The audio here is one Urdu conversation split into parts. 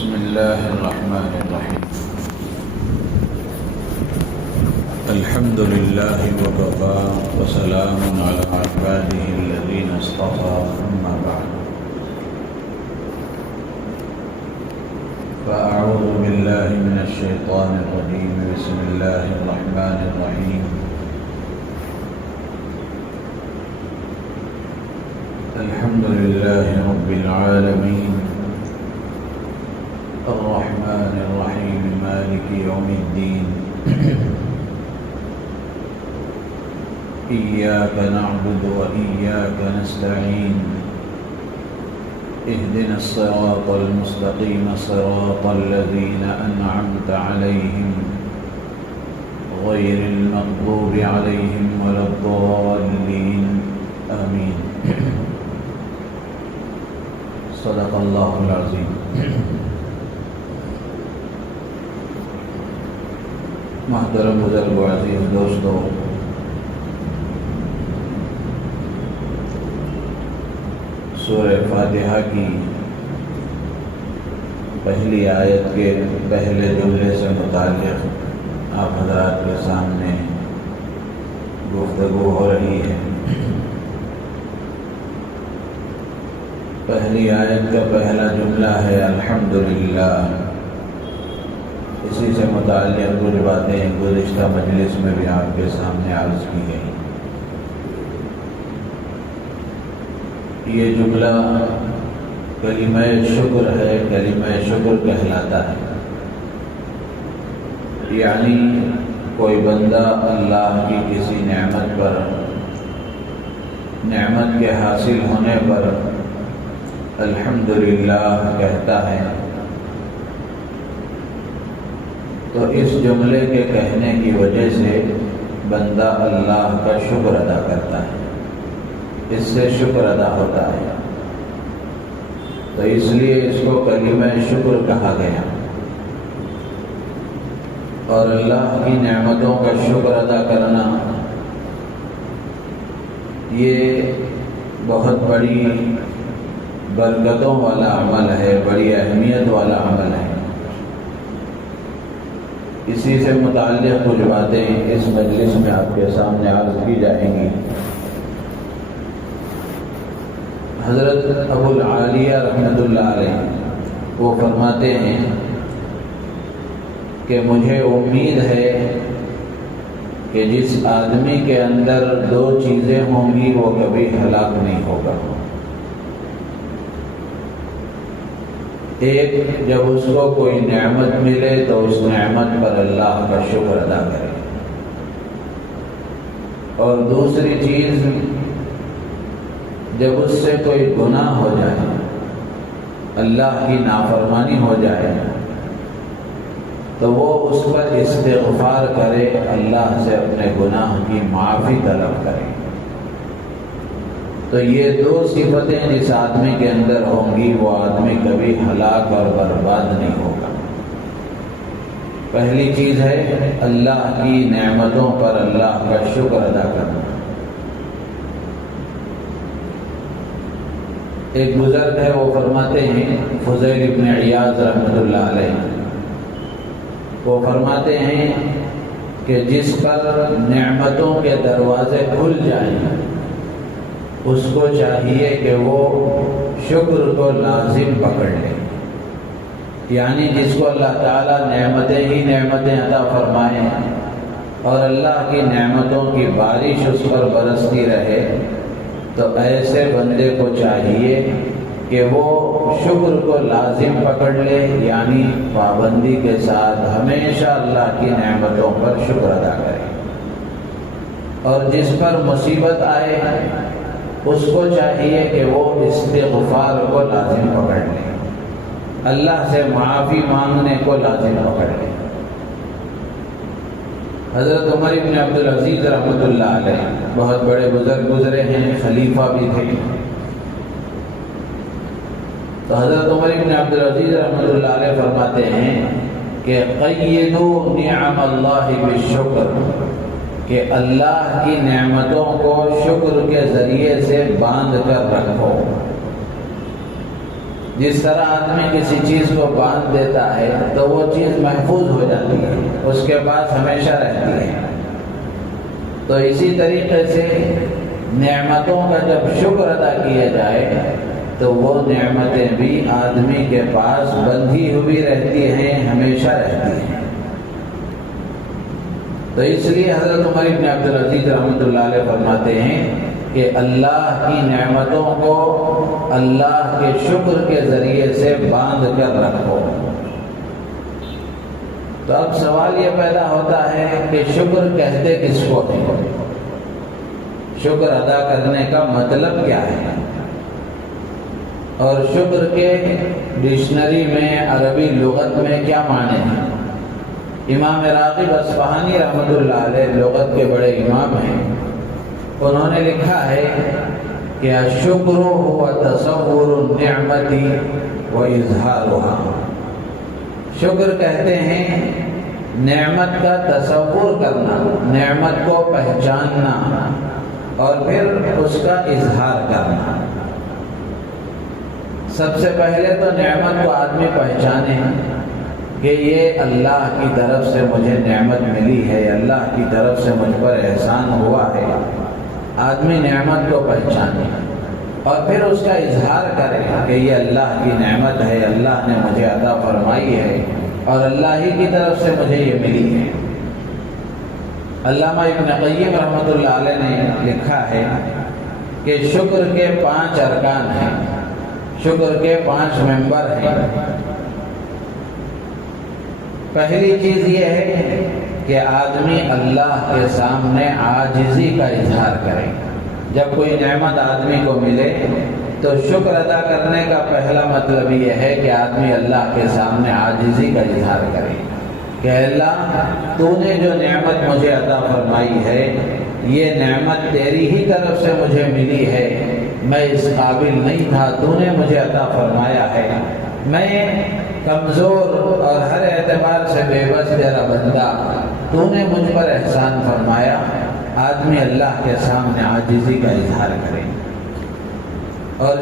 بسم الله الرحمن الرحيم. الحمد لله وكفى وسلام على عباده الذين اصطفى، أما بعد، فأعوذ بالله من الشيطان الرجيم. بسم الله الرحمن الرحيم. الحمد لله رب العالمين، الرحمن الرحيم، مالك يوم الدين. إياك نعبد وإياك نستعين. اهدنا الصراط المستقيم، صراط الذين أنعمت عليهم غير المغضوب عليهم ولا الضالين، آمين. صدق اللہ العظیم. محترم بزرگ و عزیز دوستو، سورہ فاتحہ کی پہلی آیت کے پہلے جملے سے متعلق آپ حضرات کے سامنے گفتگو ہو رہی ہے. پہلی آیت کا پہلا جملہ ہے الحمدللہ. اسی سے متعلق کچھ باتیں گزشتہ مجلس میں بھی آپ کے سامنے عرض کی گئی. یہ جملہ کلمہ شکر ہے، کلمہ شکر کہلاتا ہے. یعنی کوئی بندہ اللہ کی کسی نعمت پر، نعمت کے حاصل ہونے پر الحمدللہ کہتا ہے تو اس جملے کے کہنے کی وجہ سے بندہ اللہ کا شکر ادا کرتا ہے، اس سے شکر ادا ہوتا ہے. تو اس لیے اس کو کلمہ شکر کہا گیا. اور اللہ کی نعمتوں کا شکر ادا کرنا یہ بہت بڑی برکتوں والا عمل ہے، بڑی اہمیت والا عمل ہے. اسی سے متعلق کچھ باتیں اس مجلس میں آپ کے سامنے عرض کی جائیں گی. حضرت ابو العالیہ رحمۃ اللہ علیہ وہ فرماتے ہیں کہ مجھے امید ہے کہ جس آدمی کے اندر دو چیزیں ہوں گی وہ کبھی ہلاک نہیں ہوگا. ایک، جب اس کو کوئی نعمت ملے تو اس نعمت پر اللہ کا شکر ادا کرے. اور دوسری چیز، جب اس سے کوئی گناہ ہو جائے، اللہ کی نافرمانی ہو جائے، تو وہ اس پر استغفار کرے، اللہ سے اپنے گناہ کی معافی طلب کرے. تو یہ دو صفتیں جس آدمی کے اندر ہوں گی وہ آدمی کبھی ہلاک اور برباد نہیں ہوگا. پہلی چیز ہے اللہ کی نعمتوں پر اللہ کا شکر ادا کرنا. ایک بزرگ ہے وہ فرماتے ہیں، فضیل ابن عیاض رحمۃ اللہ علیہ، وہ فرماتے ہیں کہ جس پر نعمتوں کے دروازے کھل جائیں اس کو چاہیے کہ وہ شکر کو لازم پکڑ لے. یعنی جس کو اللہ تعالیٰ نعمتیں ہی نعمتیں عطا فرمائیں اور اللہ کی نعمتوں کی بارش اس پر برستی رہے، تو ایسے بندے کو چاہیے کہ وہ شکر کو لازم پکڑ لے، یعنی پابندی کے ساتھ ہمیشہ اللہ کی نعمتوں پر شکر ادا کرے. اور جس پر مصیبت آئے اس کو چاہیے کہ وہ استغفار کو لازم پکڑ لے، اللہ سے معافی مانگنے کو لازم پکڑ لے. حضرت عمر بن عبد العزیز رحمۃ اللہ علیہ بہت بڑے بزرگ گزرے ہیں، خلیفہ بھی تھے. تو حضرت عمر بن عبد العزیز رحمۃ اللہ علیہ فرماتے ہیں کہ قیدوا نعم اللہ بالشکر، کہ اللہ کی نعمتوں کو شکر کے ذریعے سے باندھ کر رکھو. جس طرح آدمی کسی چیز کو باندھ دیتا ہے تو وہ چیز محفوظ ہو جاتی ہے، اس کے پاس ہمیشہ رہتی ہے، تو اسی طریقے سے نعمتوں کا جب شکر ادا کیا جائے تو وہ نعمتیں بھی آدمی کے پاس بندھی ہوئی رہتی ہیں، ہمیشہ رہتی ہیں۔ تو اس لیے حضرت عمر بن عبدالعزیز رحمۃ اللہ علیہ فرماتے ہیں کہ اللہ کی نعمتوں کو اللہ کے شکر کے ذریعے سے باندھ کر رکھو۔ تو اب سوال یہ پیدا ہوتا ہے کہ شکر کہتے کس کو ہیں؟ شکر ادا کرنے کا مطلب کیا ہے؟ اور شکر کے ڈکشنری میں، عربی لغت میں کیا معنی ہیں؟ امام راغب اصفہانی رحمۃ اللہ علیہ لغت کے بڑے امام ہیں، انہوں نے لکھا ہے کہ الشکر هو تصور النعمت و اظہارها۔ شکر کہتے ہیں نعمت کا تصور کرنا، نعمت کو پہچاننا اور پھر اس کا اظہار کرنا۔ سب سے پہلے تو نعمت کو آدمی پہچانے کہ یہ اللہ کی طرف سے مجھے نعمت ملی ہے، اللہ کی طرف سے مجھ پر احسان ہوا ہے۔ آدمی نعمت کو پہچانے اور پھر اس کا اظہار کرے کہ یہ اللہ کی نعمت ہے، اللہ نے مجھے عطا فرمائی ہے اور اللہ ہی کی طرف سے مجھے یہ ملی ہے۔ علامہ ابن قیم رحمۃ اللہ علیہ نے لکھا ہے کہ شکر کے 5 ارکان ہیں، شکر کے 5 ممبر ہیں۔ پہلی چیز یہ ہے کہ آدمی اللہ کے سامنے عاجزی کا اظہار کرے۔ جب کوئی نعمت آدمی کو ملے تو شکر ادا کرنے کا پہلا مطلب یہ ہے کہ آدمی اللہ کے سامنے عاجزی کا اظہار کرے کہ اللہ تو نے جو نعمت مجھے عطا فرمائی ہے، یہ نعمت تیری ہی طرف سے مجھے ملی ہے، میں اس قابل نہیں تھا، تو نے مجھے عطا فرمایا ہے، میں کمزور اور ہر اعتبار سے بے بس تیرا بندہ، تو نے مجھ پر احسان فرمایا۔ آدمی اللہ کے سامنے عاجزی کا اظہار کرے۔ اور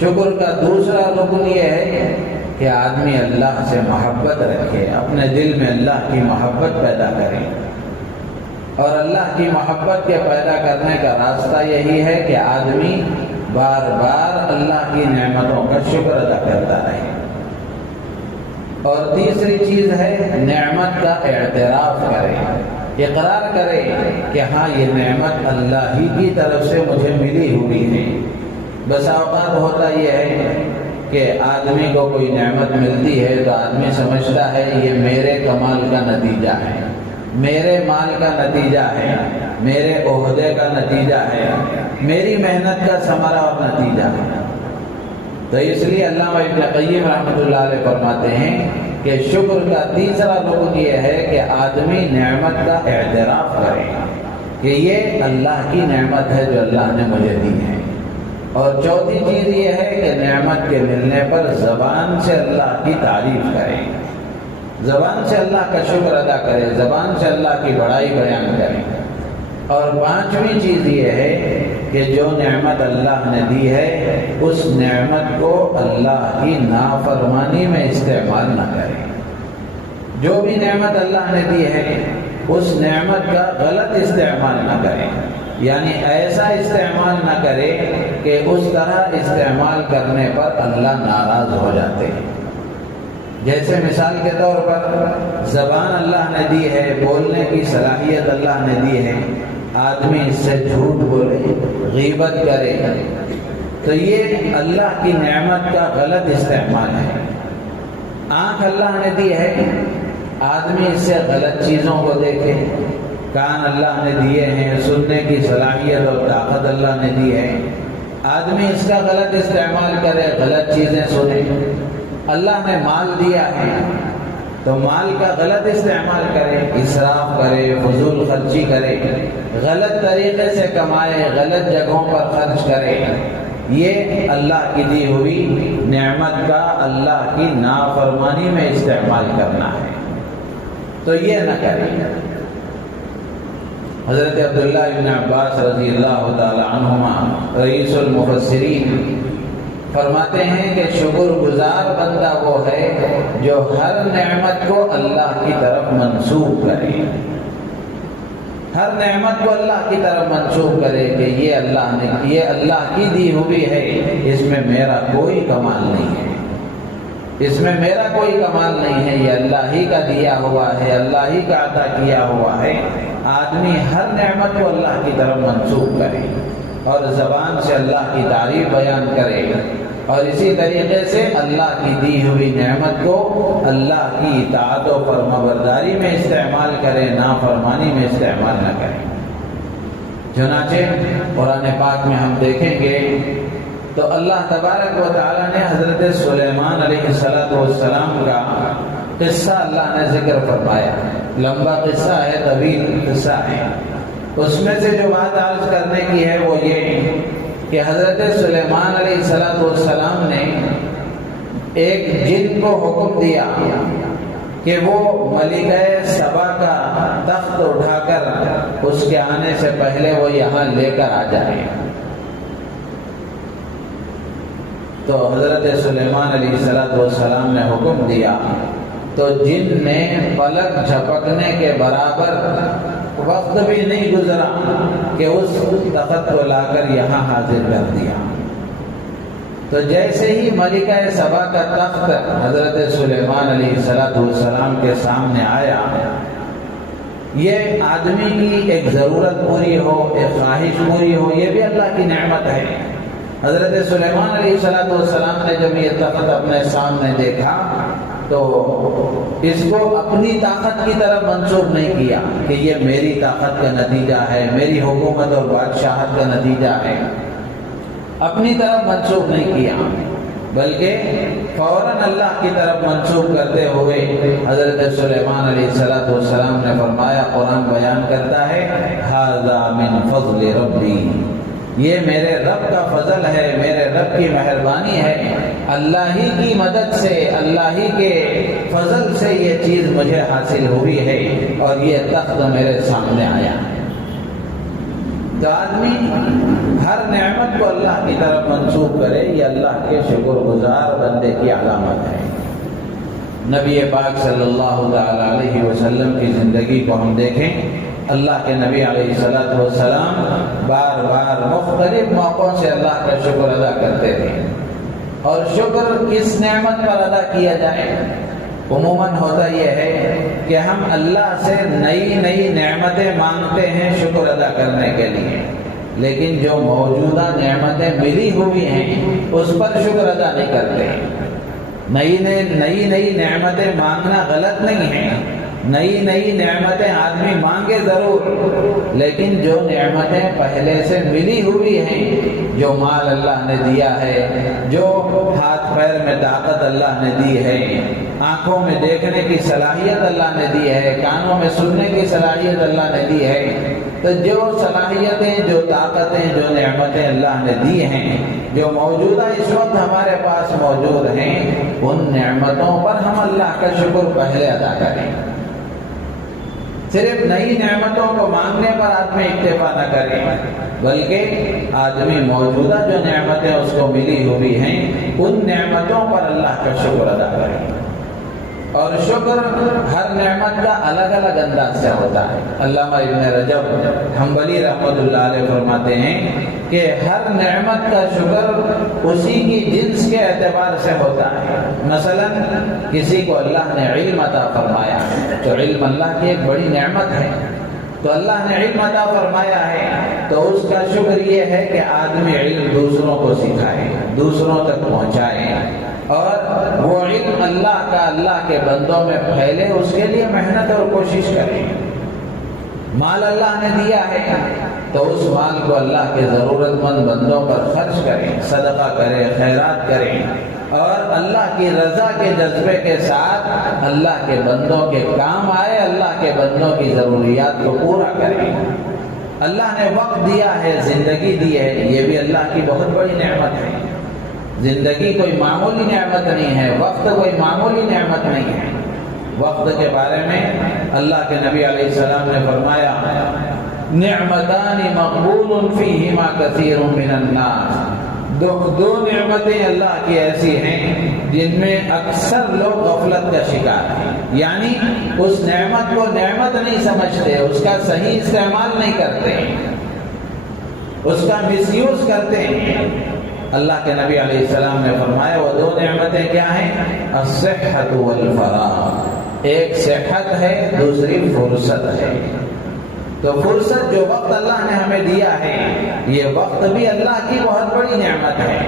شکر کا دوسرا رکن یہ ہے کہ آدمی اللہ سے محبت رکھے، اپنے دل میں اللہ کی محبت پیدا کرے۔ اور اللہ کی محبت کے پیدا کرنے کا راستہ یہی ہے کہ آدمی بار بار اللہ کی نعمتوں کا شکر ادا کرتا رہے۔ اور تیسری چیز ہے نعمت کا اعتراف کرے، اقرار کرے کہ ہاں یہ نعمت اللہ ہی کی طرف سے مجھے ملی ہوئی ہے۔ بس اوقات ہوتا یہ ہے کہ آدمی کو کوئی نعمت ملتی ہے تو آدمی سمجھتا ہے یہ میرے کمال کا نتیجہ ہے، میرے مال کا نتیجہ ہے، میرے عہدے کا نتیجہ ہے، میری محنت کا ثمرہ اور نتیجہ ہے۔ تو اس لیے علامہ ابن قیم رحمۃ اللہ علیہ فرماتے ہیں کہ شکر کا تیسرا رکن یہ ہے کہ آدمی نعمت کا اعتراف کرے کہ یہ اللہ کی نعمت ہے جو اللہ نے مجھے دی ہے۔ اور چوتھی چیز یہ ہے کہ نعمت کے ملنے پر زبان سے اللہ کی تعریف کرے، زبان سے اللہ کا شکر ادا کرے، زبان سے اللہ کی بڑائی بیان کرے۔ اور پانچویں چیز یہ ہے کہ جو نعمت اللہ نے دی ہے اس نعمت کو اللہ کی نافرمانی میں استعمال نہ کرے۔ جو بھی نعمت اللہ نے دی ہے اس نعمت کا غلط استعمال نہ کرے، یعنی ایسا استعمال نہ کرے کہ اس طرح استعمال کرنے پر اللہ ناراض ہو جاتے ہیں۔ جیسے مثال کے طور پر زبان اللہ نے دی ہے، بولنے کی صلاحیت اللہ نے دی ہے، آدمی اس سے جھوٹ بولے، غیبت کرے تو یہ اللہ کی نعمت کا غلط استعمال ہے۔ آنکھ اللہ نے دی ہے، آدمی اس سے غلط چیزوں کو دیکھے، کان اللہ نے دیے ہیں، سننے کی صلاحیت اور طاقت اللہ نے دی ہے، آدمی اس کا غلط استعمال کرے، غلط چیزیں سنے۔ اللہ نے مال دیا ہے تو مال کا غلط استعمال کرے، اسراف کرے، فضول خرچی کرے، غلط طریقے سے کمائے، غلط جگہوں پر خرچ کرے، یہ اللہ کی دی ہوئی نعمت کا اللہ کی نافرمانی میں استعمال کرنا ہے، تو یہ نہ کرے۔ حضرت عبداللہ بن عباس رضی اللہ تعالی عنہما رئیس المفسرین، فرماتے ہیں کہ شکر گزار بندہ وہ ہے جو ہر نعمت کو اللہ کی طرف منسوب کرے، ہر نعمت کو اللہ کی طرف منسوب کرے کہ یہ اللہ کی دی ہوئی ہے، اس میں میرا کوئی کمال نہیں ہے، اس میں میرا کوئی کمال نہیں ہے، یہ اللہ ہی کا دیا ہوا ہے، اللہ ہی کا عطا کیا ہوا ہے۔ آدمی ہر نعمت کو اللہ کی طرف منسوب کرے اور زبان سے اللہ کی تعریف بیان کرے، اور اسی طریقے سے اللہ کی دی ہوئی نعمت کو اللہ کی اطاعت و فرمانبرداری میں استعمال کرے، نافرمانی میں استعمال نہ کرے۔ چنانچہ قرآن پاک میں ہم دیکھیں گے تو اللہ تبارک و تعالیٰ نے حضرت سلیمان علیہ السلام کا قصہ اللہ نے ذکر فرمایا۔ لمبا قصہ ہے، طویل قصہ ہے، اس میں سے جو بات عرض کرنے کی ہے وہ یہ کہ حضرت سلیمان علیہ السلام نے ایک جن کو حکم دیا کہ وہ ملکہ سبا کا تخت اٹھا کر اس کے آنے سے پہلے وہ یہاں لے کر آ جائے۔ تو حضرت سلیمان علیہ السلام نے حکم دیا تو جن نے پلک جھپکنے کے برابر وقت بھی نہیں گزرا کہ اس تخت کو لا کر یہاں حاضر کر دیا۔ تو جیسے ہی ملکہ سبا کا تخت حضرت سلیمان علیہ السلام کے سامنے آیا، یہ آدمی کی ایک ضرورت پوری ہو، ایک خواہش پوری ہو، یہ بھی اللہ کی نعمت ہے۔ حضرت سلیمان علیہ السلام نے جب یہ تخت اپنے سامنے دیکھا تو اس کو اپنی طاقت کی طرف منسوب نہیں کیا کہ یہ میری طاقت کا نتیجہ ہے، میری حکومت اور بادشاہت کا نتیجہ ہے، اپنی طرف منسوب نہیں کیا، بلکہ فوراً اللہ کی طرف منسوب کرتے ہوئے حضرت سلیمان علیہ السلام نے فرمایا، قرآن بیان کرتا ہے، ھذا من فضل ربی، یہ میرے رب کا فضل ہے، میرے رب کی مہربانی ہے، اللہ ہی کی مدد سے، اللہ ہی کے فضل سے یہ چیز مجھے حاصل ہوئی ہے اور یہ تخت میرے سامنے آیا۔ تو آدمی ہر نعمت کو اللہ کی طرف منسوب کرے، یہ اللہ کے شکر گزار بندے کی علامت ہے۔ نبی پاک صلی اللہ علیہ وسلم کی زندگی کو ہم دیکھیں، اللہ کے نبی علیہ السلام بار بار مختلف موقعوں سے اللہ کا شکر ادا کرتے تھے، اور شکر کس نعمت پر ادا کیا جائے؟ عموماً ہوتا یہ ہے کہ ہم اللہ سے نئی نئی نعمتیں مانگتے ہیں شکر ادا کرنے کے لیے، لیکن جو موجودہ نعمتیں ملی ہوئی ہیں اس پر شکر ادا نہیں کرتے۔ نئی نعمتیں مانگنا غلط نہیں ہے، نئی نعمتیں آدمی مانگے ضرور، لیکن جو نعمتیں پہلے سے ملی ہوئی ہیں، جو مال اللہ نے دیا ہے، جو ہاتھ پیر میں طاقت اللہ نے دی ہے، آنکھوں میں دیکھنے کی صلاحیت اللہ نے دی ہے، کانوں میں سننے کی صلاحیت اللہ نے دی ہے، تو جو صلاحیتیں، جو طاقتیں، جو نعمتیں اللہ نے دی ہیں، جو موجودہ اس وقت ہمارے پاس موجود ہیں، ان نعمتوں پر ہم اللہ کا شکر پہلے ادا کریں۔ صرف نئی نعمتوں کو مانگنے پر آدمی اکتفا نہ کرے، بلکہ آدمی موجودہ جو نعمتیں اس کو ملی ہوئی ہیں ان نعمتوں پر اللہ کا شکر ادا کرے۔ اور شکر ہر نعمت کا الگ الگ انداز سے ہوتا ہے۔ علامہ ابن رجب حنبلی رحمۃ اللہ علیہ فرماتے ہیں کہ ہر نعمت کا شکر اسی کی جنس کے اعتبار سے ہوتا ہے۔ مثلا کسی کو اللہ نے علم عطا فرمایا تو علم اللہ کی ایک بڑی نعمت ہے، تو اللہ نے علم عطا فرمایا ہے تو اس کا شکر یہ ہے کہ آدمی علم دوسروں کو سکھائے، دوسروں تک پہنچائے، اور وہ علم اللہ کا اللہ کے بندوں میں پھیلے، اس کے لیے محنت اور کوشش کرے۔ مال اللہ نے دیا ہے تو اس مال کو اللہ کے ضرورت مند بندوں پر خرچ کریں، صدقہ کریں، خیرات کریں، اور اللہ کی رضا کے جذبے کے ساتھ اللہ کے بندوں کے کام آئے، اللہ کے بندوں کی ضروریات کو پورا کریں۔ اللہ نے وقت دیا ہے، زندگی دی ہے، یہ بھی اللہ کی بہت بڑی نعمت ہے۔ زندگی کوئی معمولی نعمت نہیں ہے، وقت کوئی معمولی نعمت نہیں ہے۔ وقت کے بارے میں اللہ کے نبی علیہ السلام نے فرمایا، نعمتان مقبول فیہما کثیر من الناس، دو نعمتیں اللہ کی ایسی ہیں جن میں اکثر لوگ غفلت کا شکار ہیں، یعنی اس نعمت کو نعمت نہیں سمجھتے، اس کا صحیح استعمال نہیں کرتے، اس کا مس یوز کرتے ہیں۔ اللہ کے نبی علیہ السلام نے فرمایا وہ دو نعمتیں کیا ہیں؟ الصحت والفراغ، ایک صحت ہے، دوسری فرصت ہے۔ تو فرصت جو وقت اللہ نے ہمیں دیا ہے، یہ وقت بھی اللہ کی بہت بڑی نعمت ہے۔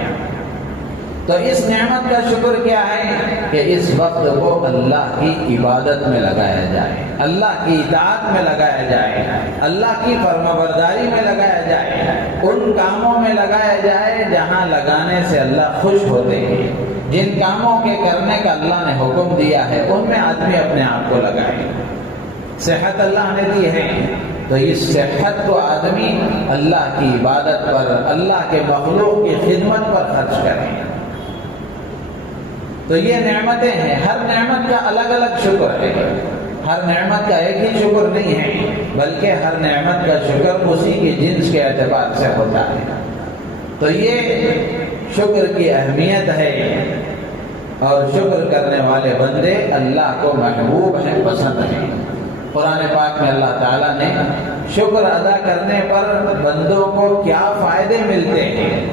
تو اس نعمت کا شکر کیا ہے کہ اس وقت کو اللہ کی عبادت میں لگایا جائے، اللہ کی اطاعت میں لگایا جائے، اللہ کی فرمانبرداری میں لگایا جائے، ان کاموں میں لگایا جائے جہاں لگانے سے اللہ خوش ہوتے ہیں، جن کاموں کے کرنے کا اللہ نے حکم دیا ہے ان میں آدمی اپنے آپ کو لگائے۔ صحت اللہ نے دی ہے تو اس صحت کو آدمی اللہ کی عبادت پر، اللہ کے مخلوق کی خدمت پر خرچ کرے۔ تو یہ نعمتیں ہیں، ہر نعمت کا الگ الگ شکر ہے، ہر نعمت کا ایک ہی شکر نہیں ہے، بلکہ ہر نعمت کا شکر اسی کی جنس کے اعتبار سے ہوتا ہے۔ تو یہ شکر کی اہمیت ہے، اور شکر کرنے والے بندے اللہ کو محبوب ہیں، پسند ہیں۔ قرآن پاک میں اللہ تعالیٰ نے شکر ادا کرنے پر بندوں کو کیا فائدے ملتے ہیں،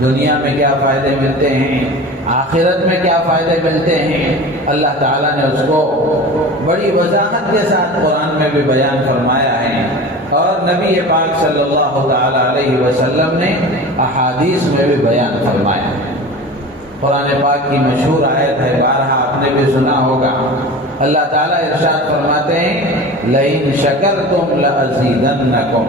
دنیا میں کیا فائدے ملتے ہیں، آخرت میں کیا فائدے ملتے ہیں، اللہ تعالیٰ نے اس کو بڑی وضاحت کے ساتھ قرآن میں بھی بیان فرمایا ہے، اور نبی پاک صلی اللہ تعالیٰ علیہ وسلم نے احادیث میں بھی بیان فرمایا ہے۔ قرآن پاک کی مشہور آیت ہے، بارہا آپ نے بھی سنا ہوگا، اللہ تعالیٰ ارشاد فرماتے ہیں لئن شکرتم لأزیدنکم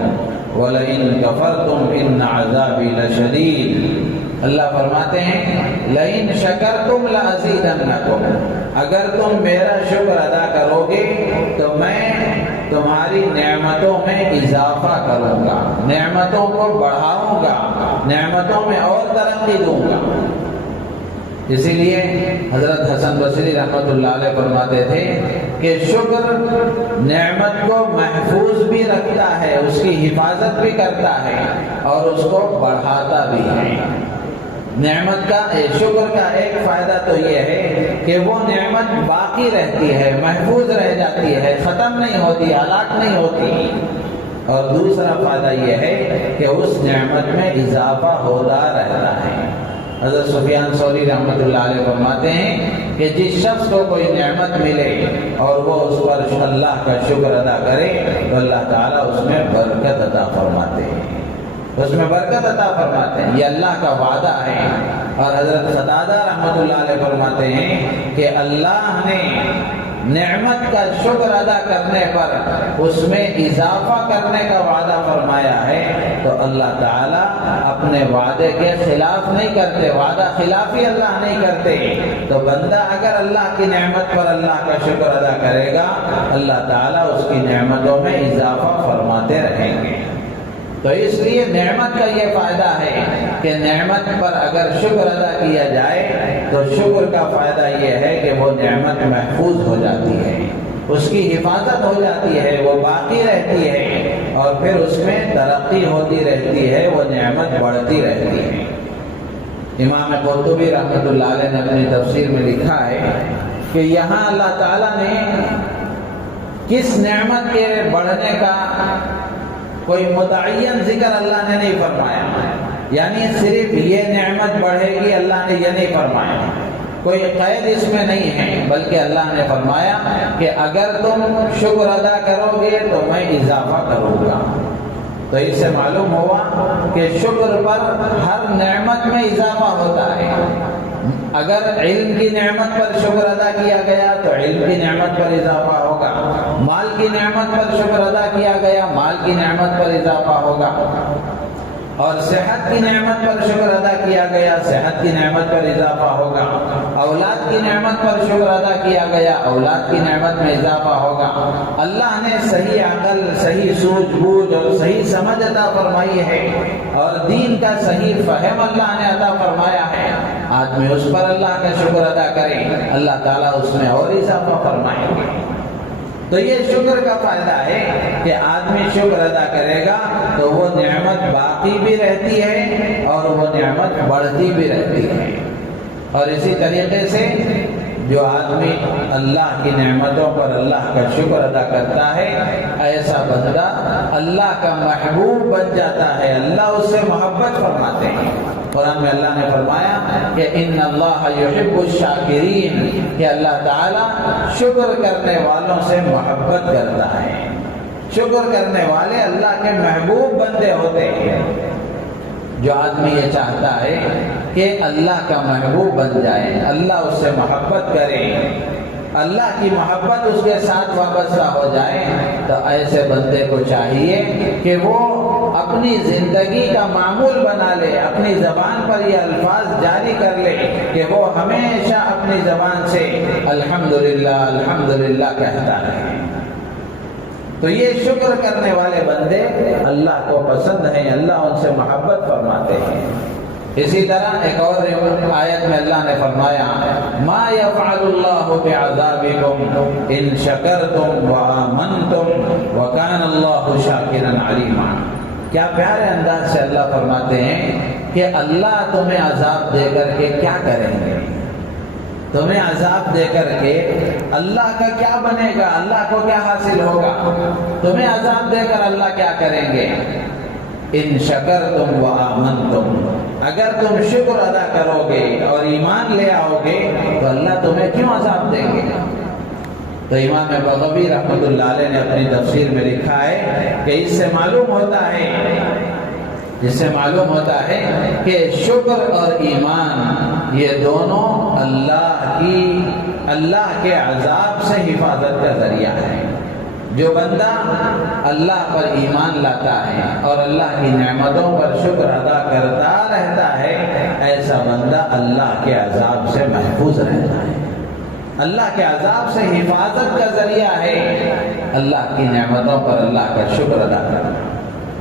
وَلَئِن كَفَرْتُمْ إِنَّ عَذَابِي لَشَدِيدٌ۔ اللہ فرماتے ہیں لَئِن شَكَرْتُمْ لَأَزِيدَنَّكُمْ، اگر تم میرا شکر ادا کرو گے تو میں تمہاری نعمتوں میں اضافہ کروں گا، نعمتوں کو بڑھاؤں گا، نعمتوں میں اور ترقی دوں گا۔ اسی لیے حضرت حسن بصری رحمۃ اللہ علیہ فرماتے تھے کہ شکر نعمت کو محفوظ بھی رکھتا ہے، اس کی حفاظت بھی کرتا ہے اور اس کو بڑھاتا بھی ہے۔ نعمت کا شکر کا ایک فائدہ تو یہ ہے کہ وہ نعمت باقی رہتی ہے، محفوظ رہ جاتی ہے، ختم نہیں ہوتی، ہلاک نہیں ہوتی، اور دوسرا فائدہ یہ ہے کہ اس نعمت میں اضافہ ہوتا رہتا ہے۔ حضرت سفیان ثوری رحمۃ اللہ علیہ فرماتے ہیں کہ جس شخص کو کوئی نعمت ملے اور وہ اس پر اللہ کا شکر ادا کرے تو اللہ تعالیٰ اس میں برکت عطا فرماتے ہیں، اس میں برکت عطا فرماتے ہیں، یہ اللہ کا وعدہ ہے۔ اور حضرت قتادہ رحمۃ اللہ علیہ فرماتے ہیں کہ اللہ نے نعمت کا شکر ادا کرنے پر اس میں اضافہ کرنے کا وعدہ فرمایا ہے، تو اللہ تعالیٰ اپنے وعدے کے خلاف نہیں کرتے، وعدہ خلافی اللہ نہیں کرتے۔ تو بندہ اگر اللہ کی نعمت پر اللہ کا شکر ادا کرے گا، اللہ تعالیٰ اس کی نعمتوں میں اضافہ فرماتے رہیں گے۔ تو اس لیے نعمت کا یہ فائدہ ہے کہ نعمت پر اگر شکر ادا کیا جائے تو شکر کا فائدہ یہ ہے کہ وہ نعمت محفوظ ہو جاتی ہے، اس کی حفاظت ہو جاتی ہے، وہ باقی رہتی ہے، اور پھر اس میں ترقی ہوتی رہتی ہے، وہ نعمت بڑھتی رہتی ہے۔ امام قرطبی رحمۃ اللہ علیہ نے اپنی تفسیر میں لکھا ہے کہ یہاں اللہ تعالیٰ نے کس نعمت کے بڑھنے کا کوئی متعین ذکر اللہ نے نہیں فرمایا، یعنی صرف یہ نعمت بڑھے گی اللہ نے یہ نہیں فرمایا، کوئی قید اس میں نہیں ہے، بلکہ اللہ نے فرمایا کہ اگر تم شکر ادا کرو گے تو میں اضافہ کروں گا۔ تو اس سے معلوم ہوا کہ شکر پر ہر نعمت میں اضافہ ہوتا ہے۔ اگر علم کی نعمت پر شکر ادا کیا گیا تو علم کی نعمت پر اضافہ ہوگا، مال کی نعمت پر شکر ادا کیا گیا، مال کی نعمت پر اضافہ ہوگا، اور صحت کی نعمت پر شکر ادا کیا گیا، صحت کی نعمت پر اضافہ ہوگا، اولاد کی نعمت پر شکر ادا کیا گیا، اولاد کی نعمت میں اضافہ ہوگا۔ اللہ نے صحیح عقل، صحیح سوجھ بوجھ اور صحیح سمجھ عطا فرمائی ہے، اور دین کا صحیح فہم اللہ نے عطا فرمایا ہے۔ آدمی اس پر اللہ کا شکر ادا کرے، اللہ تعالیٰ اس میں اور اضافہ فرمائیں گے۔ تو یہ شکر کا فائدہ ہے کہ آدمی شکر ادا کرے گا تو وہ نعمت باقی بھی رہتی ہے اور وہ نعمت بڑھتی بھی رہتی ہے۔ اور اسی طریقے سے جو آدمی اللہ کی نعمتوں پر اللہ کا شکر ادا کرتا ہے، ایسا بندہ اللہ کا محبوب بن جاتا ہے، اللہ اس سے محبت فرماتے ہیں۔ قرآن میں اللہ نے فرمایا کہ ان اللہ یحب الشاکرین، کہ اللہ تعالیٰ شکر کرنے والوں سے محبت کرتا ہے۔ شکر کرنے والے اللہ کے محبوب بندے ہوتے ہیں۔ جو آدمی یہ چاہتا ہے کہ اللہ کا محبوب بن جائے، اللہ اس سے محبت کرے، اللہ کی محبت اس کے ساتھ وابستہ ہو جائے، تو ایسے بندے کو چاہیے کہ وہ اپنی زندگی کا معمول بنا لے، اپنی زبان پر یہ الفاظ جاری کر لے کہ وہ ہمیشہ اپنی زبان سے الحمدللہ الحمدللہ کہتا ہے۔ تو یہ شکر کرنے والے بندے اللہ کو پسند ہیں، اللہ ان سے محبت فرماتے ہیں۔ اسی طرح ایک اور آیت میں اللہ نے فرمایا ما یفعل اللہ بعذابکم ان شکرتم وآمنتم وکان اللہ شاکرا علیما۔ کیا پیارے انداز سے اللہ فرماتے ہیں کہ اللہ تمہیں عذاب دے کر کے کیا کریں گے، تمہیں عذاب دے کر کے اللہ کا کیا بنے گا، اللہ کو کیا حاصل ہوگا، تمہیں عذاب دے کر اللہ کیا کریں گے۔ ان شکرتم وآمنتم، اگر تم شکر ادا کرو گے اور ایمان لے آؤ گے تو اللہ تمہیں کیوں عذاب دیں گے۔ تو امام بغوی رحمۃ اللہ علیہ نے اپنی تفسیر میں لکھا ہے کہ اس سے معلوم ہوتا ہے کہ شکر اور ایمان یہ دونوں اللہ کے عذاب سے حفاظت کا ذریعہ ہے۔ جو بندہ اللہ پر ایمان لاتا ہے اور اللہ کی نعمتوں پر شکر ادا کرتا رہتا ہے، ایسا بندہ اللہ کے عذاب سے محفوظ رہتا ہے، اللہ کے عذاب سے حفاظت کا ذریعہ ہے اللہ کی نعمتوں پر اللہ کا شکر ادا کرنا۔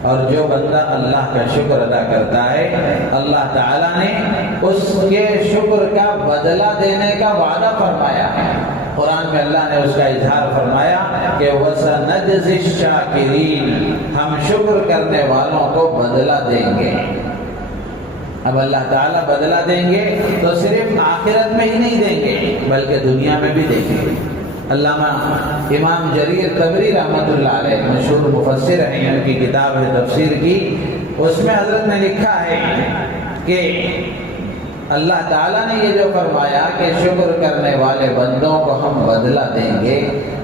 اور جو بندہ اللہ کا شکر ادا کرتا ہے، اللہ تعالیٰ نے اس کے شکر کا بدلہ دینے کا وعدہ فرمایا ہے۔ قرآن میں اللہ نے اس کا اظہار فرمایا کہ وَسَنَجْزِي الشَّاكِرِينَ، ہم شکر کرنے والوں کو بدلہ دیں گے۔ اب اللہ تعالیٰ بدلہ دیں گے تو صرف آخرت میں ہی نہیں دیں گے بلکہ دنیا میں بھی دیں گے۔ علامہ امام جریر طبری رحمۃ اللہ علیہ مشہور مفسر ہیں، ان کی کتاب ہے تفسیر کی، اس میں حضرت نے لکھا ہے کہ اللہ تعالیٰ نے یہ جو فرمایا کہ شکر کرنے والے بندوں کو ہم بدلہ دیں گے،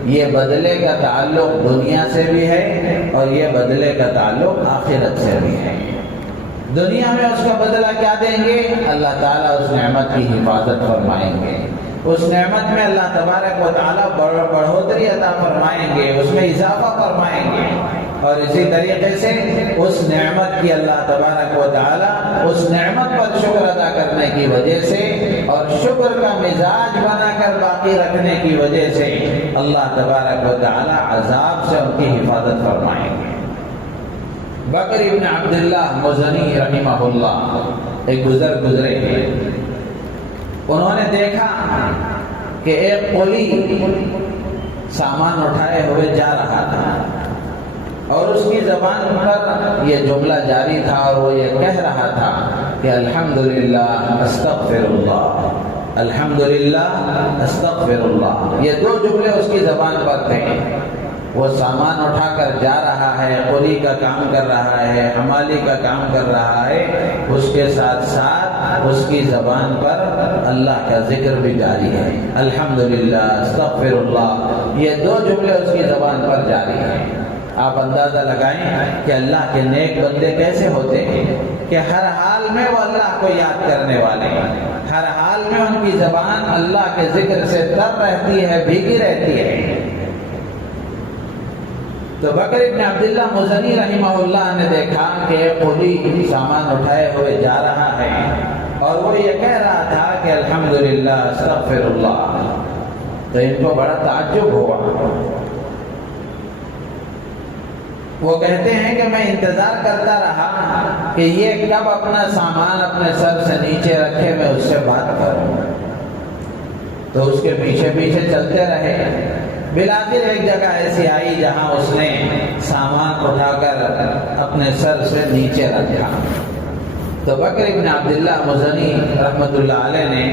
یہ بدلے کا تعلق دنیا سے بھی ہے اور یہ بدلے کا تعلق آخرت سے بھی ہے۔ دنیا میں اس کا بدلہ کیا دیں گے؟ اللہ تعالیٰ اس نعمت کی حفاظت فرمائیں گے، اس نعمت میں اللہ تبارک و تعالیٰ بڑھوتری عطا فرمائیں گے، اس میں اضافہ فرمائیں گے، اور اسی طریقے سے اس نعمت کی اللہ تبارک و تعالیٰ اس نعمت پر شکر ادا کرنے کی وجہ سے اور شکر کا مزاج بنا کر باقی رکھنے کی وجہ سے اللہ تبارک و تعالیٰ عذاب سے ان کی حفاظت فرمائیں گے۔ بکر ابن عبداللہ مزنی رحمہ اللہ ایک بزرگ گزرے ہیں، انہوں نے دیکھا کہ ایک قولی سامان اٹھائے ہوئے جا رہا تھا اور اس کی زبان پر یہ جملہ جاری تھا اور وہ یہ کہہ رہا تھا کہ الحمدللہ استغفر اللہ، الحمدللہ استغفر اللہ۔ یہ دو جملے اس کی زبان پر تھے۔ وہ سامان اٹھا کر جا رہا ہے، قولی کا کام کر رہا ہے، حمالی کا کام کر رہا ہے، اس کے ساتھ ساتھ اس کی زبان پر اللہ کا ذکر بھی جاری ہے، الحمدللہ استغفر اللہ، یہ دو جملے اس کی زبان پر جاری ہیں۔ آپ اندازہ لگائیں کہ اللہ کے نیک بندے کیسے ہوتے ہیں کہ ہر حال میں وہ اللہ کو یاد کرنے والے ہیں، ہر حال میں ان کی زبان اللہ کے ذکر سے تر رہتی ہے، بھیگی رہتی ہے۔ تو بکر ابن عبداللہ مزنی رحمہ اللہ نے دیکھا کہ قولی سامان اٹھائے ہوئے جا رہا ہے اور وہ یہ کہہ رہا تھا کہ الحمدللہ استغفر اللہ، تو ان کو بڑا تعجب ہوا۔ وہ کہتے ہیں کہ میں انتظار کرتا رہا کہ یہ کب اپنا سامان اپنے سر سے نیچے رکھے میں اس سے بات کروں، تو اس کے پیچھے پیچھے چلتے رہے بالآخر ایک جگہ ایسی آئی جہاں اس نے سامان اٹھا کر اپنے سر سے نیچے رکھا، تو بکر ابن عبداللہ مزنی رحمۃ اللہ علیہ نے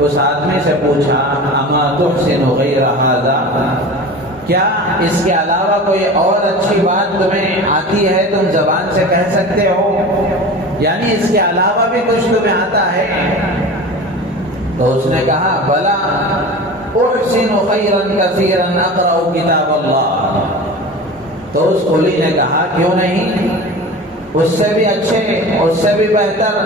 اس آدمی سے پوچھا اما تحسن غیر ھذا، کیا اس کے علاوہ کوئی اور اچھی بات تمہیں آتی ہے، تم زبان سے کہہ سکتے ہو، یعنی اس کے علاوہ بھی کچھ تمہیں آتا ہے؟ تو اس نے کہا بلا احسن خیرا کثیرا اقرأ کتاب اللہ۔ تو اس قلی نے کہا کیوں نہیں، اس سے بھی اچھے، اس سے بھی بہتر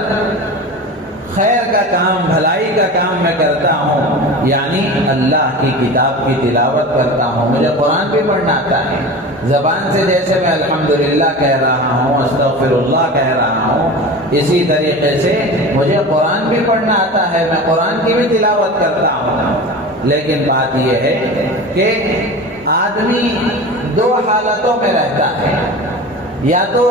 خیر کا کام، بھلائی کا کام میں کرتا ہوں، یعنی اللہ کی کتاب کی تلاوت کرتا ہوں، مجھے قرآن بھی پڑھنا آتا ہے، زبان سے جیسے میں الحمدللہ کہہ رہا ہوں، استغفر اللہ کہہ رہا ہوں، اسی طریقے سے مجھے قرآن بھی پڑھنا آتا ہے، میں قرآن کی بھی تلاوت کرتا ہوں۔ لیکن بات یہ ہے کہ آدمی دو حالتوں میں رہتا ہے، یا تو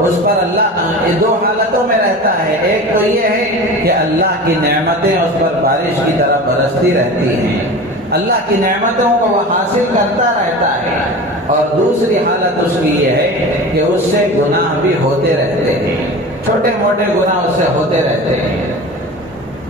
اس پر اللہ دو حالتوں میں رہتا ہے، ایک تو یہ ہے کہ اللہ کی نعمتیں اس پر بارش کی طرح برستی رہتی ہیں، اللہ کی نعمتوں کو وہ حاصل کرتا رہتا ہے، اور دوسری حالت اس کی یہ ہے کہ اس سے گناہ بھی ہوتے رہتے ہیں، چھوٹے موٹے گناہ اس سے ہوتے رہتے ہیں۔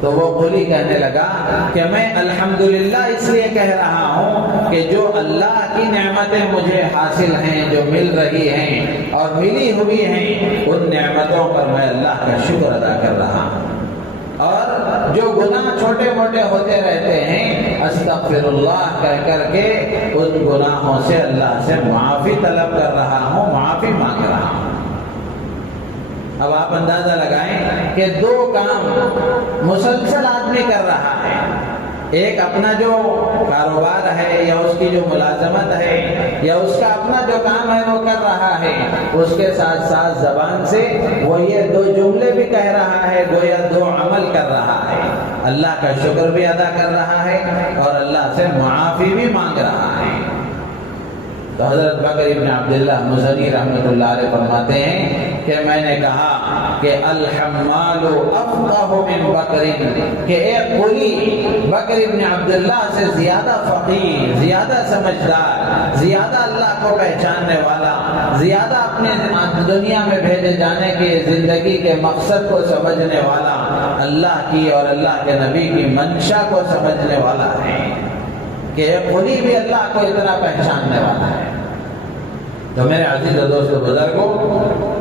تو وہ قلی کہنے لگا کہ میں الحمدللہ اس لیے کہہ رہا ہوں کہ جو اللہ کی نعمتیں مجھے حاصل ہیں، جو مل رہی ہیں اور ملی ہوئی ہیں، ان نعمتوں پر میں اللہ کا شکر ادا کر رہا ہوں، اور جو گناہ چھوٹے موٹے ہوتے رہتے ہیں استغفر اللہ کہہ کر کے ان گناہوں سے اللہ سے معافی طلب کر رہا ہوں، معافی مانگ رہا ہوں۔ اب آپ اندازہ لگائیں کہ دو کام مسلسل آدمی کر رہا ہے، ایک اپنا جو کاروبار ہے یا اس کی جو ملازمت ہے یا اس کا اپنا جو کام ہے وہ کر رہا ہے، اس کے ساتھ ساتھ زبان سے وہ یہ دو جملے بھی کہہ رہا ہے، گویا دو عمل کر رہا ہے، اللہ کا شکر بھی ادا کر رہا ہے اور اللہ سے معافی بھی مانگ رہا ہے۔ تو حضرت بکر ابن عبداللہ مزنی رحمۃ اللہ علیہ فرماتے ہیں کہ میں نے کہا کہ الحمال افقہ من بکر، کہ ایک قلی بکر ابن عبداللہ سے زیادہ فقیہ، زیادہ سمجھدار، زیادہ اللہ کو پہچاننے والا، زیادہ اپنے دنیا میں بھیجے جانے کی زندگی کے مقصد کو سمجھنے والا، اللہ کی اور اللہ کے نبی کی منشا کو سمجھنے والا ہے، کہ ایک قلی بھی اللہ کو اتنا پہچاننے والا ہے۔ تو میرے عزیز و دوست بزرگوں،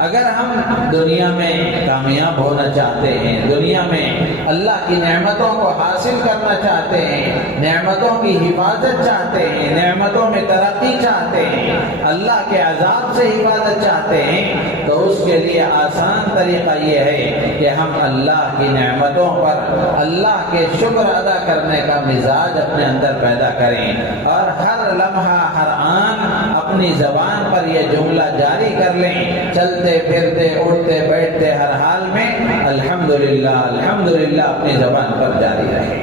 اگر ہم دنیا میں کامیاب ہونا چاہتے ہیں، دنیا میں اللہ کی نعمتوں کو حاصل کرنا چاہتے ہیں، نعمتوں کی حفاظت چاہتے ہیں، نعمتوں میں ترقی چاہتے ہیں، اللہ کے عذاب سے حفاظت چاہتے ہیں، تو اس کے لیے آسان طریقہ یہ ہے کہ ہم اللہ کی نعمتوں پر اللہ کے شکر ادا کرنے کا مزاج اپنے اندر پیدا کریں، اور ہر لمحہ ہر آن اپنی زبان پر یہ جملہ جاری کر لیں، چلتے پھرتے اٹھتے بیٹھتے ہر حال میں الحمدللہ الحمدللہ اپنی زبان پر جاری رہے۔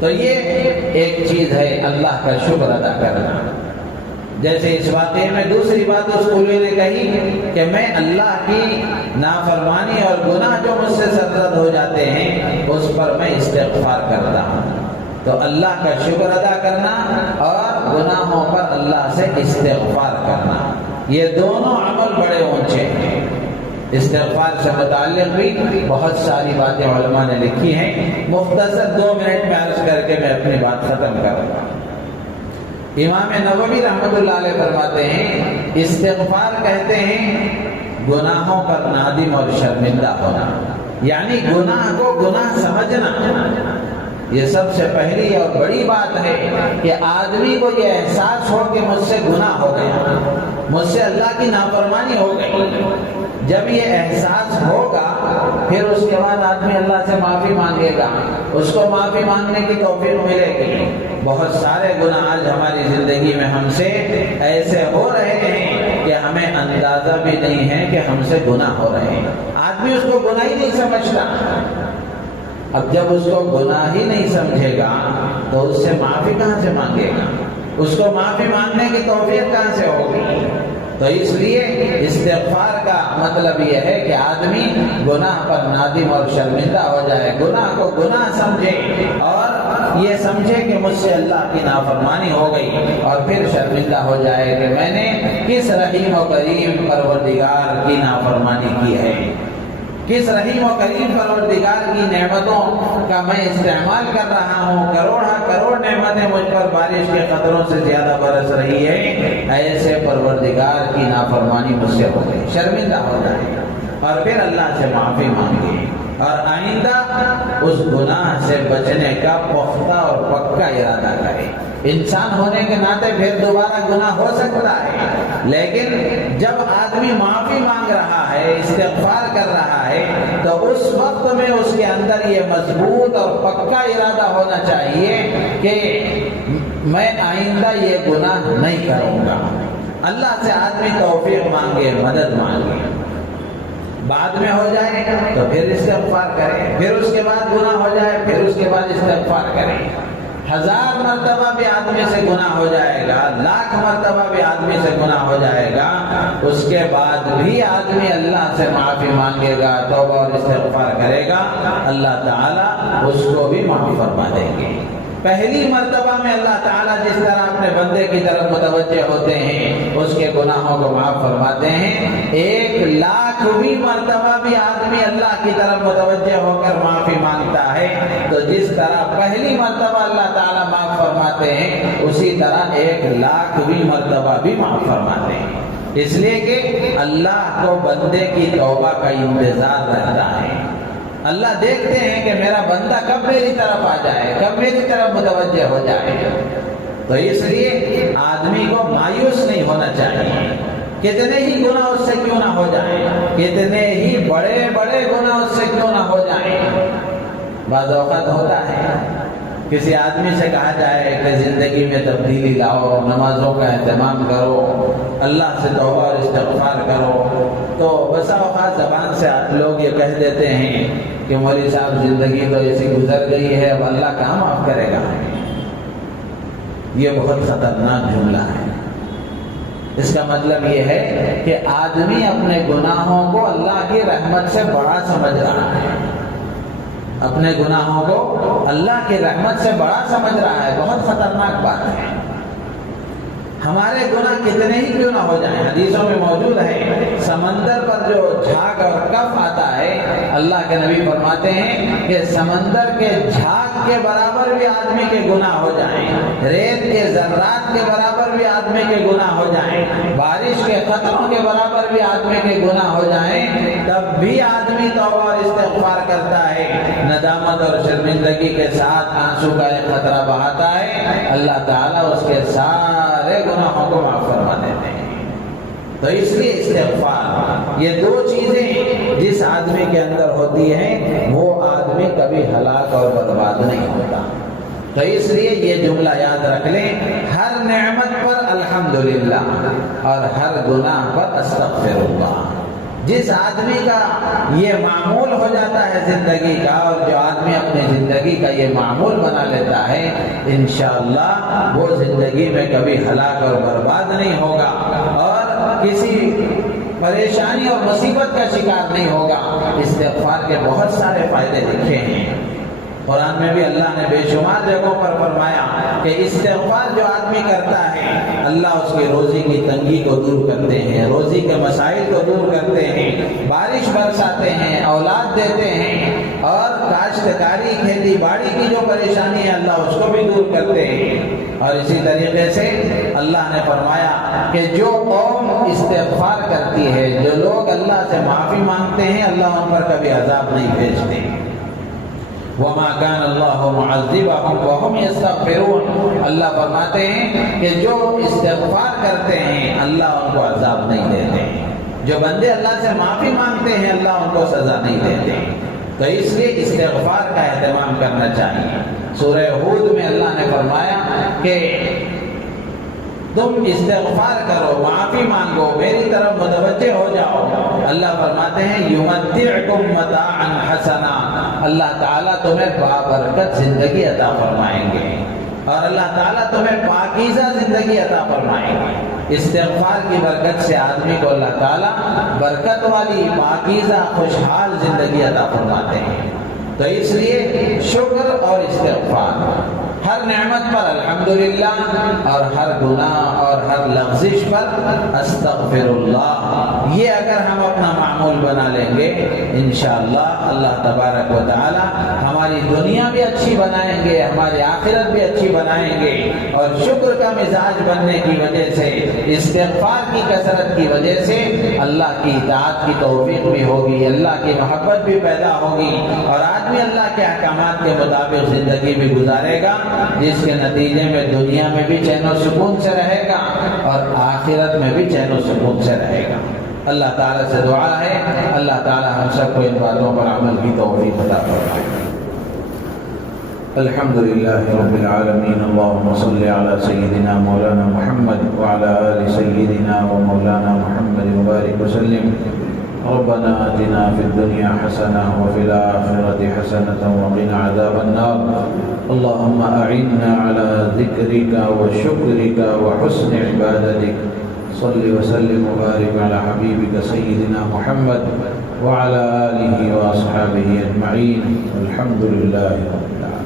تو یہ ایک چیز ہے اللہ کا شکر ادا کرنا۔ جیسے اس واقعے میں دوسری بات اس قلی نے کہی کہ میں اللہ کی نافرمانی اور گناہ جو مجھ سے سرزد ہو جاتے ہیں اس پر میں استغفار کرتا ہوں۔ تو اللہ کا شکر ادا کرنا اور گناہوں پر اللہ سے استغفار کرنا، یہ دونوں عمل بڑے اونچے ہیں۔ استغفار سے متعلق بھی بہت ساری باتیں علماء نے لکھی ہیں، مختصر 2 منٹ میں عرض کر کے میں اپنی بات ختم کروں گا۔ امام نووی رحمۃ اللہ علیہ فرماتے ہیں استغفار کہتے ہیں گناہوں پر نادم اور شرمندہ ہونا، یعنی گناہ کو گناہ سمجھنا۔ یہ سب سے پہلی اور بڑی بات ہے کہ آدمی کو یہ احساس ہو کہ مجھ سے گناہ ہو گیا، مجھ سے اللہ کی نافرمانی ہو گئی۔ جب یہ احساس ہوگا پھر اس کے بعد آدمی اللہ سے معافی مانگے گا، اس کو معافی مانگنے کی توفیق ملے گی۔ بہت سارے گناہ آج ہماری زندگی میں ہم سے ایسے ہو رہے ہیں کہ ہمیں اندازہ بھی نہیں ہے کہ ہم سے گناہ ہو رہے ہیں، آدمی اس کو گناہ ہی نہیں سمجھتا۔ اب جب اس کو گناہ ہی نہیں سمجھے گا تو اس سے معافی کہاں سے مانگے گا، اس کو معافی مانگنے کی توفیق کہاں سے ہوگی؟ تو اس لیے استغفار کا مطلب یہ ہے کہ آدمی گناہ پر نادم اور شرمندہ ہو جائے، گناہ کو گناہ سمجھے اور یہ سمجھے کہ مجھ سے اللہ کی نافرمانی ہو گئی اور پھر شرمندہ ہو جائے کہ میں نے کس رحیم و کریم پروردگار کی نافرمانی کی ہے، کس رحیم و کریم پروردگار کی نعمتوں کا میں استعمال کر رہا ہوں، کروڑ نعمتیں مجھ پر بارش کے قطروں سے زیادہ برس رہی ہے، ایسے پروردگار کی نافرمانی مجھ سے ہو گئی، شرمندہ ہو جائے اور پھر اللہ سے معافی مانگے اور آئندہ اس گناہ سے بچنے کا پختہ اور پکا ارادہ کرے۔ انسان ہونے کے ناطے پھر دوبارہ گناہ ہو سکتا ہے، لیکن جب آدمی معافی مانگ رہا ہے، استغفار کر رہا ہے، تو اس وقت میں اس کے اندر یہ مضبوط اور پکا ارادہ ہونا چاہیے کہ میں آئندہ یہ گناہ نہیں کروں گا۔ اللہ سے آدمی توفیق مانگے، مدد مانگے، بعد میں ہو جائے تو پھر استغفار کرے، پھر اس کے بعد گناہ ہو جائے، پھر اس کے بعد استغفار کرے۔ 1000 مرتبہ بھی آدمی سے گناہ ہو جائے گا، 1,00,000 مرتبہ بھی آدمی سے گناہ ہو جائے گا، اس کے بعد بھی آدمی اللہ سے معافی مانگے گا، توبہ اور استغفار کرے گا، اللہ تعالیٰ اس کو بھی معاف فرما دیں گے۔ پہلی مرتبہ میں اللہ تعالیٰ جس طرح اپنے بندے کی طرف متوجہ ہوتے ہیں، اس کے گناہوں کو معاف فرماتے ہیں، 1,00,000ویں مرتبہ بھی آدمی اللہ کی طرف متوجہ ہو کر معافی مانگتا ہے تو جس طرح پہلی مرتبہ اللہ تعالیٰ معاف فرماتے ہیں، اسی طرح 1,00,000ویں مرتبہ بھی معاف فرماتے ہیں، اس لیے کہ اللہ کو بندے کی توبہ کا انتظار رہتا ہے۔ اللہ دیکھتے ہیں کہ میرا بندہ کب میری طرف آ جائے، کب میری طرف متوجہ ہو جائے، تو اس لیے آدمی کو مایوس نہیں ہونا چاہیے، کتنے ہی گناہ اس سے کیوں نہ ہو جائیں، کتنے ہی بڑے بڑے گناہ اس سے کیوں نہ ہو جائیں۔ بعض اوقات ہوتا ہے کسی آدمی سے کہا جائے کہ زندگی میں تبدیلی لاؤ، نمازوں کا اہتمام کرو، اللہ سے توبہ اور استغفار کرو، تو بسا اوقات زبان سے لوگ یہ کہہ دیتے ہیں کہ مولوی صاحب زندگی تو ایسی گزر گئی ہے، اب اللہ کہاں معاف کرے گا۔ یہ بہت خطرناک جملہ ہے۔ اس کا مطلب یہ ہے کہ آدمی اپنے گناہوں کو اللہ کی رحمت سے بڑا سمجھ رہا ہے، اپنے گناہوں کو اللہ کی رحمت سے بڑا سمجھ رہا ہے، بہت خطرناک بات ہے۔ ہمارے گناہ کتنے ہی کیوں نہ ہو جائیں، حدیثوں میں موجود ہے، سمندر پر جو جھاگ اور کف آتا ہے، اللہ کے نبی فرماتے ہیں کہ سمندر کے جھاگ کے برابر بھی آدمی کے گناہ ہو جائیں، ریت کے ذرات کے برابر بھی آدمی کے گناہ ہو جائیں، بارش کے قطروں کے برابر بھی آدمی کے گناہ ہو جائیں، تب بھی آدمی توبہ اور استغفار کرتا ہے، ندامت اور شرمندگی کے ساتھ آنسو کا ایک قطرہ بہاتا ہے، اللہ تعالیٰ اس کے سارے گناہوں کو معاف فرما دیتے ہیں۔ تو اس لیے استغفار، یہ دو چیزیں جس آدمی کے اندر ہوتی ہیں وہ آدمی کبھی ہلاک اور برباد نہیں ہوتا۔ تو اس لیے یہ جملہ یاد رکھ لیں، ہر نعمت پر الحمدللہ اور ہر گناہ پر استغفر اللہ۔ جس آدمی کا یہ معمول ہو جاتا ہے زندگی کا، اور جو آدمی اپنی زندگی کا یہ معمول بنا لیتا ہے، انشاءاللہ وہ زندگی میں کبھی ہلاک اور برباد نہیں ہوگا اور کسی پریشانی اور مصیبت کا شکار نہیں ہوگا۔ استغفار کے بہت سارے فائدے لکھے ہیں قرآن میں بھی، اللہ نے بے شمار جگہوں پر فرمایا کہ استغفار جو آدمی کرتا ہے، اللہ اس کی روزی کی تنگی کو دور کرتے ہیں، روزی کے مسائل کو دور کرتے ہیں، بارش برساتے ہیں، اولاد دیتے ہیں، اور کاشتکاری کھیتی باڑی کی جو پریشانی ہے اللہ اس کو بھی دور کرتے ہیں۔ اور اسی طریقے سے اللہ نے فرمایا کہ جو قوم استغفار کرتی ہے، جو لوگ اللہ سے معافی مانگتے ہیں، اللہ ان پر کبھی عذاب نہیں بھیجتے۔ وَمَا كَانَ اللَّهُ مُعَذِّبَهُمْ وَهُمْ يَسْتَغْفِرُونَ، اللہ فرماتے ہیں کہ جو استغفار کرتے ہیں اللہ ان کو عذاب نہیں دیتے، جو بندے اللہ سے معافی مانگتے ہیں اللہ ان کو سزا نہیں دیتے۔ تو اس لیے استغفار کا اہتمام کرنا چاہیے۔ سورہ ہود میں اللہ نے فرمایا کہ تم استغفار کرو، معافی مانگو، میری طرف متوجہ ہو جاؤ۔ اللہ فرماتے ہیں یمتعکم متاعا حسنا، اللہ تعالیٰ تمہیں بابرکت زندگی عطا فرمائیں گے، اور اللہ تعالیٰ تمہیں پاکیزہ زندگی عطا فرمائیں گے۔ استغفار کی برکت سے آدمی کو اللہ تعالیٰ برکت والی پاکیزہ خوشحال زندگی عطا فرماتے ہیں۔ تو اس لیے شکر اور استغفار ہر نعمت پر الحمدللہ اور ہر گناہ اور ہر لغزش پر استغفر اللہ. یہ اگر ہم اپنا معمول بنا لیں گے انشاءاللہ اللہ تبارک و تعالی ہماری دنیا بھی اچھی بنائیں گے، ہماری آخرت بھی اچھی بنائیں گے، اور شکر کا مزاج بننے کی وجہ سے، استغفار کی کثرت کی وجہ سے اللہ کی اطاعت کی توفیق بھی ہوگی، اللہ کی محبت بھی پیدا ہوگی، اور آدمی اللہ کے احکامات کے مطابق زندگی بھی گزارے گا، جس کے نتیجے میں دنیا میں بھی چین و سکون سے رہے گا اور آخرت میں بھی چین و سکون سے رہے گا. اللہ تعالیٰ سے دعا ہے اللہ تعالیٰ ہم سب کو ان باتوں پر عمل کی توفیق عطا فرمائے. الحمدللہ رب العالمین. اللهم صل على سيدنا مولانا محمد وعلى آل سيدنا ومولانا محمد وبارك وسلم. ربنا آتنا في الدنيا حسنة وفي الآخرة حسنة وقنا عذاب النار. اللهم أعنا على ذكرك وشكرك وحسن عبادتك. صل وسلم وبارك على حبيبك سيدنا محمد وعلى آله وأصحابه أجمعين. الحمد لله رب العالمين.